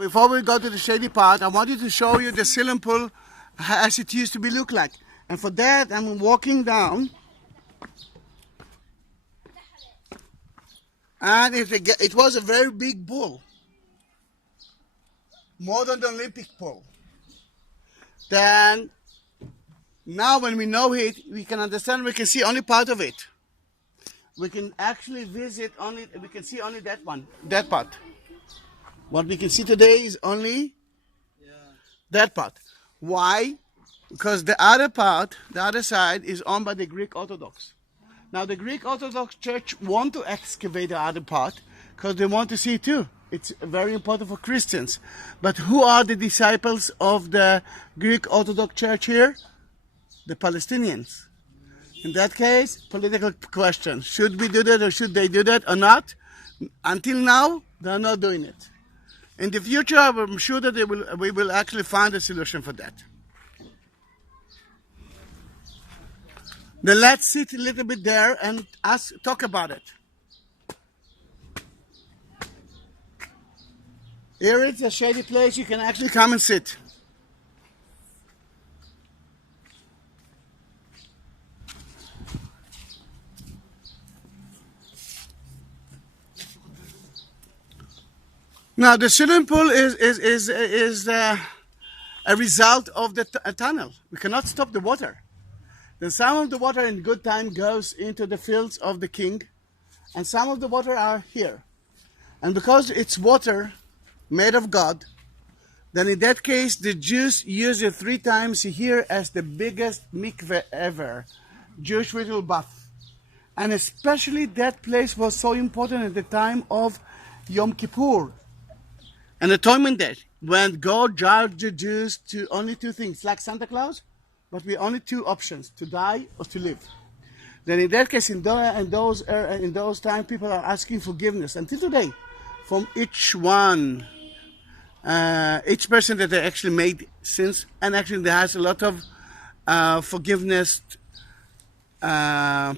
Before we go to the shady part, I wanted to show you the Shiloah Pool as it used to be look like. And for that, I'm walking down. And it was a very big pool. More than the Olympic pool. Then, now when we know it, we can understand, we can see only part of it. We can actually visit only, we can see only that one, that part. What we can see today is only that part. Why? Because the other part, the other side, is owned by the Greek Orthodox. Now the Greek Orthodox Church want to excavate the other part because they want to see it too. It's very important for Christians. But who are the disciples of the Greek Orthodox Church here? The Palestinians. In that case, political question. Should we do that or should they do that or not? Until now, they're not doing it. In the future, I'm sure that we will actually find a solution for that. Then let's sit a little bit there and talk about it. Here is a shady place. You can actually come and sit. Now the swimming pool is a result of the tunnel. We cannot stop the water. Then some of the water in good time goes into the fields of the king, and some of the water are here. And because it's water made of God, then in that case the Jews use it 3 times a year as the biggest mikveh ever, Jewish ritual bath. And especially that place was so important at the time of Yom Kippur, an atonement day, when God judged the Jews to only 2 things, like Santa Claus, but we only 2 options, to die or to live. Then in that case, in those times, people are asking forgiveness until today from each one, each person that they actually made sins, and actually there has a lot of forgiveness from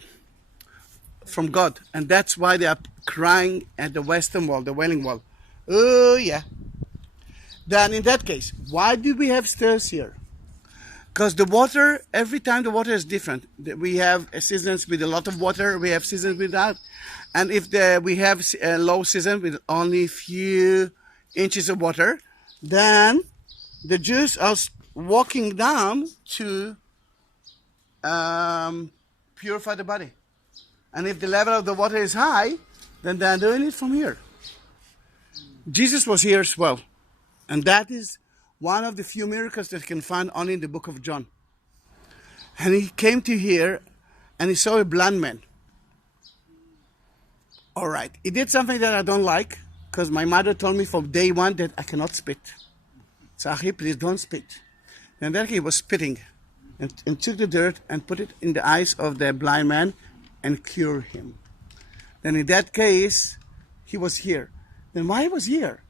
God, and that's why they are crying at the Western Wall, the Wailing Wall. Oh yeah. Then in that case, why do we have stairs here? Because the water, every time the water is different. We have seasons with a lot of water, we have seasons without. And if we have a low season with only few inches of water, then the Jews are walking down to purify the body. And if the level of the water is high, then they're doing it from here. Jesus was here as well. And that is one of the few miracles that you can find only in the book of John. And he came to here and he saw a blind man. All right. He did something that I don't like, because my mother told me from day one that I cannot spit. Zahi, please don't spit. And then he was spitting and took the dirt and put it in the eyes of the blind man and cured him. Then in that case, he was here. Then why he was here?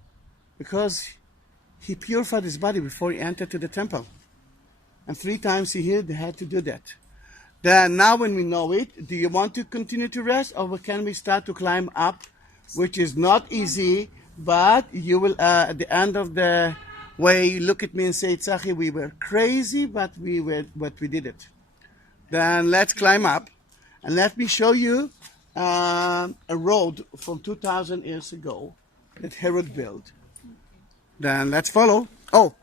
Because he purified his body before he entered to the temple. And 3 times a year they had to do that. Then now when we know it, do you want to continue to rest, or can we start to climb up, which is not easy, but you will, at the end of the way, you look at me and say, Zahi, we were crazy, but we did it. Then let's climb up, and let me show you a road from 2,000 years ago that Herod built. Then let's follow. Oh,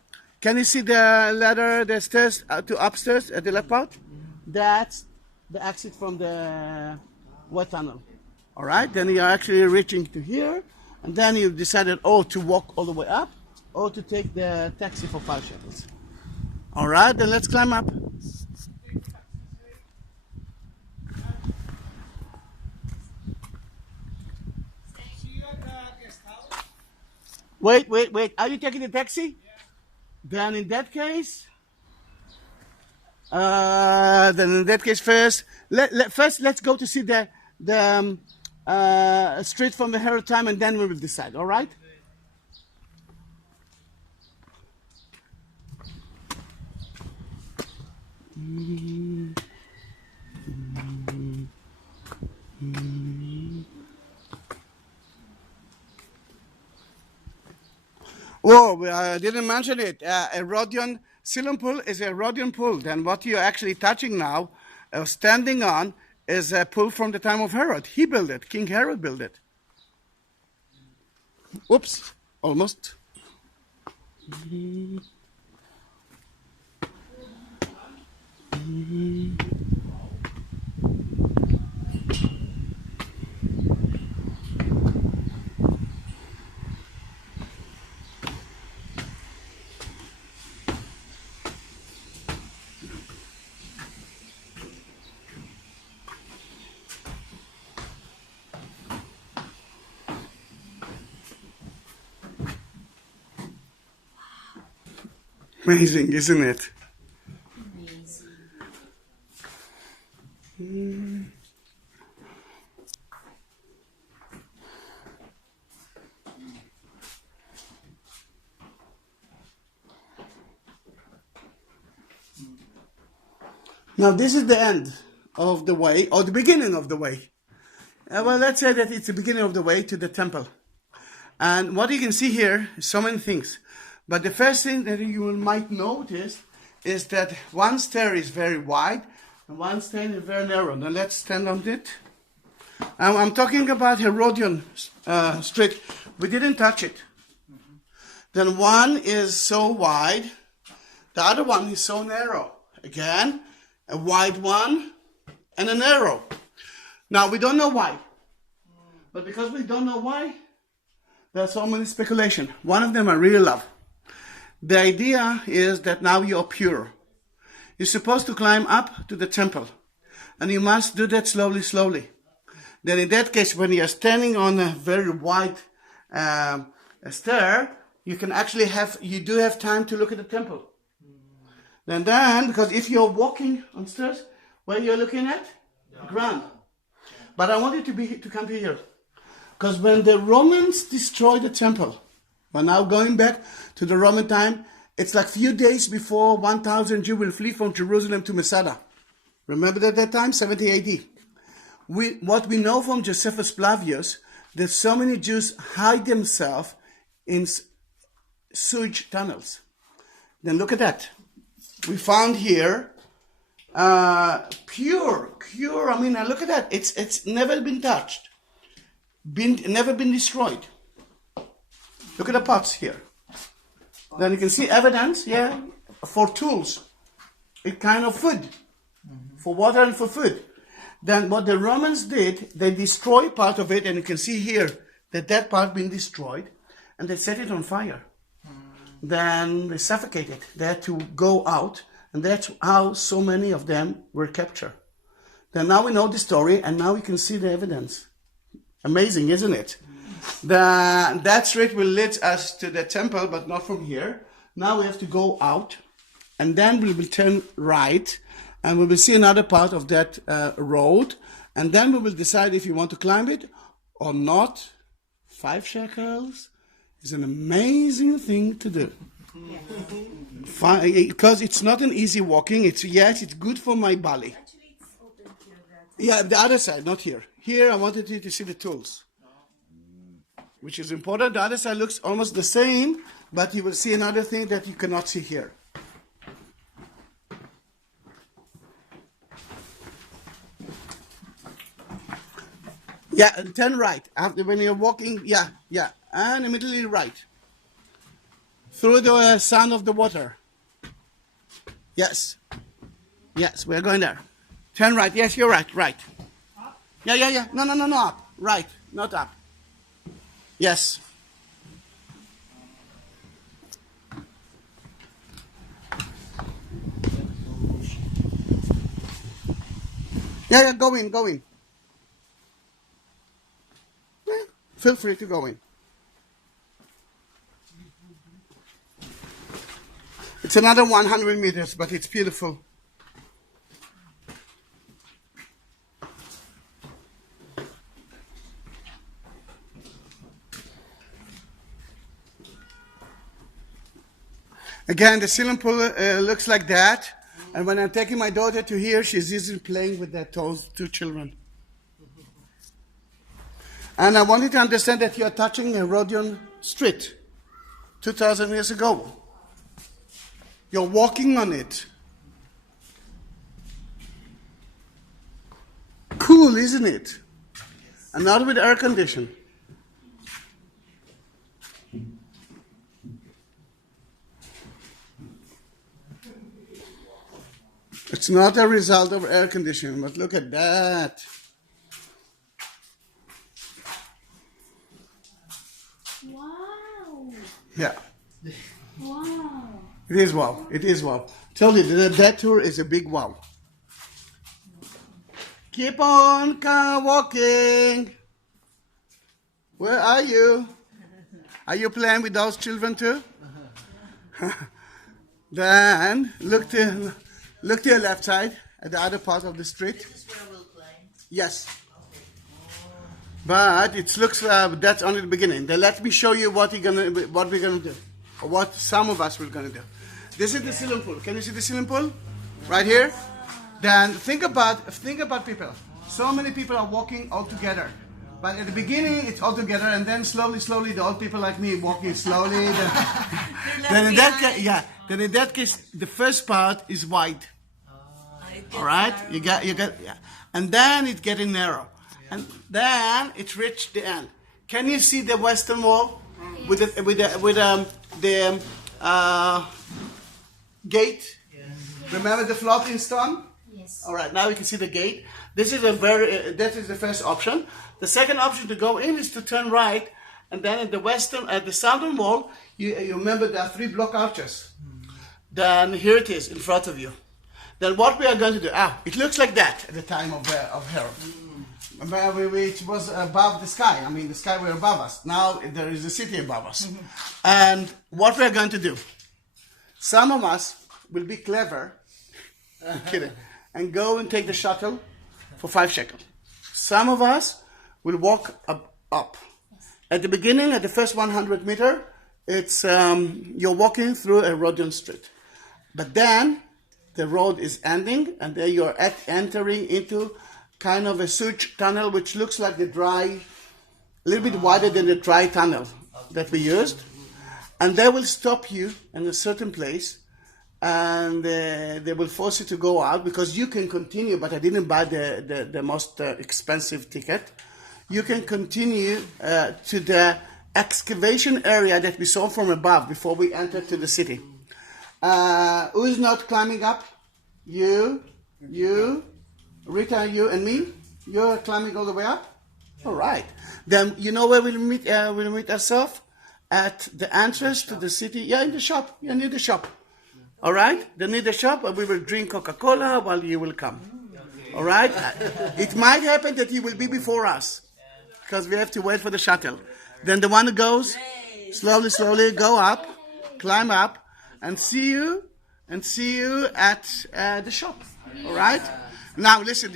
can you see the ladder, the stairs to upstairs at the left part? That's the exit from the wet tunnel. All right, then you are actually reaching to here, and then you decided, to walk all the way up, or to take the taxi for 5 shekels. All right, then let's climb up. Wait. Are you taking the taxi? Yeah. Then in that case, first let's go to see the street from the Herod time, and then we will decide. All right? Oh, I didn't mention it. Herodian Siloam Pool is a Herodian pool. Then what you're actually touching now, standing on, is a pool from the time of Herod. He built it. King Herod built it. Oops, almost. Amazing, isn't it? Amazing. Now this is the end of the way, or the beginning of the way. Well, let's say that it's the beginning of the way to the temple. And what you can see here is so many things. But the first thing that you might notice is that one stair is very wide and one stair is very narrow. Now let's stand on it. I'm talking about Herodian street. We didn't touch it. Then one is so wide, the other one is so narrow. Again, a wide one and a narrow. Now we don't know why. But because we don't know why, there are so many speculation. One of them I really love. The idea is that now you're pure. You're supposed to climb up to the temple. And you must do that slowly, slowly. Then in that case, when you're standing on a very wide stair, you can actually you do have time to look at the temple. Then, because if you're walking on stairs, where you're looking at? The ground. But I want you to come to here. Because when the Romans destroyed the temple, we're now going back to the Roman time, it's like few days before 1,000 Jews will flee from Jerusalem to Masada. Remember that time, 70 AD? What we know from Josephus Flavius, that so many Jews hide themselves in sewage tunnels. Then look at that. We found here pure, I mean, look at that. It's never been touched, never been destroyed. Look at the pots here. Then you can see evidence, for tools. It kind of food, for water and for food. Then what the Romans did, they destroyed part of it, and you can see here that part been destroyed, and they set it on fire. Then they suffocate it. They had to go out, and that's how so many of them were captured. Then now we know the story, and now we can see the evidence. Amazing, isn't it? That street will lead us to the temple, but not from here. Now we have to go out, and then we will turn right, and we will see another part of that road, and then we will decide if you want to climb it or not. 5 shekels is an amazing thing to do. Because it's not an easy walking. It's good for my belly. Actually, it's open here. The other side, not here. Here I wanted you to see the tools, which is important. The other side looks almost the same, but you will see another thing that you cannot see here. Yeah, and turn right. After when you're walking, and immediately right. Through the sound of the water. Yes, we're going there. Turn right. Yes, you're right. Up? Yeah. No, up. Right, not up. Yes. Yeah, go in. Yeah, feel free to go in. It's another 100 meters, but it's beautiful. Again, the Siloam Pool looks like that. And when I'm taking my daughter to here, she's usually playing with those 2 children. And I want you to understand that you are touching a Herodian street. 2,000 years ago. You're walking on it. Cool, isn't it? And not with air conditioning. It's not a result of air conditioning, but look at that. Wow. Yeah. Wow. It is wow. It is wow. Tell you that tour is a big wow. Keep on walking. Where are you? Are you playing with those children too? Then look to your left side at the other part of the street. This is where we'll play. Yes. But it looks that's only the beginning. Then let me show you what we're gonna do, or what some of us are gonna do. This is the swimming pool. Can you see the swimming pool? Right here. Then think about people. So many people are walking all together. But at the beginning it's all together, and then slowly the old people like me walking slowly. Then in that case, the first part is wide. All right, you got, yeah. And then it's getting narrow, and then it reached the end. Can you see the western wall with the gate? Remember the floating stone? Yes. All right, now we can see the gate. This is that is the first option. The second option to go in is to turn right, and then at the southern wall, you remember there are 3 block arches. Then here it is in front of you. Then what we are going to do? It looks like that at the time of Herod. It was above the sky. I mean, the sky were above us. Now there is a city above us. And what we are going to do? Some of us will be clever, kidding, and go and take the shuttle for 5 shekels. Some of us will walk up. At the beginning, at the first 100 meter, it's you're walking through a Herodian street. But then the road is ending, and there you're entering into kind of a sewage tunnel, which looks like the dry, a little bit wider than the dry tunnel that we used. And they will stop you in a certain place, and they will force you to go out, because you can continue, but I didn't buy the most expensive ticket. You can continue to the excavation area that we saw from above before we entered to the city. Who is not climbing up? You, Rita, you and me? You're climbing all the way up? All right. Then you know where we'll meet ourselves? At the entrance to the city. Yeah, in the shop. Yeah, near the shop. All right? Then near the shop, we will drink Coca-Cola while you will come. All right? It might happen that you will be before us, because we have to wait for the shuttle. Then the one who goes, slowly go up, climb up, and see you at the shop. All right? Now listen.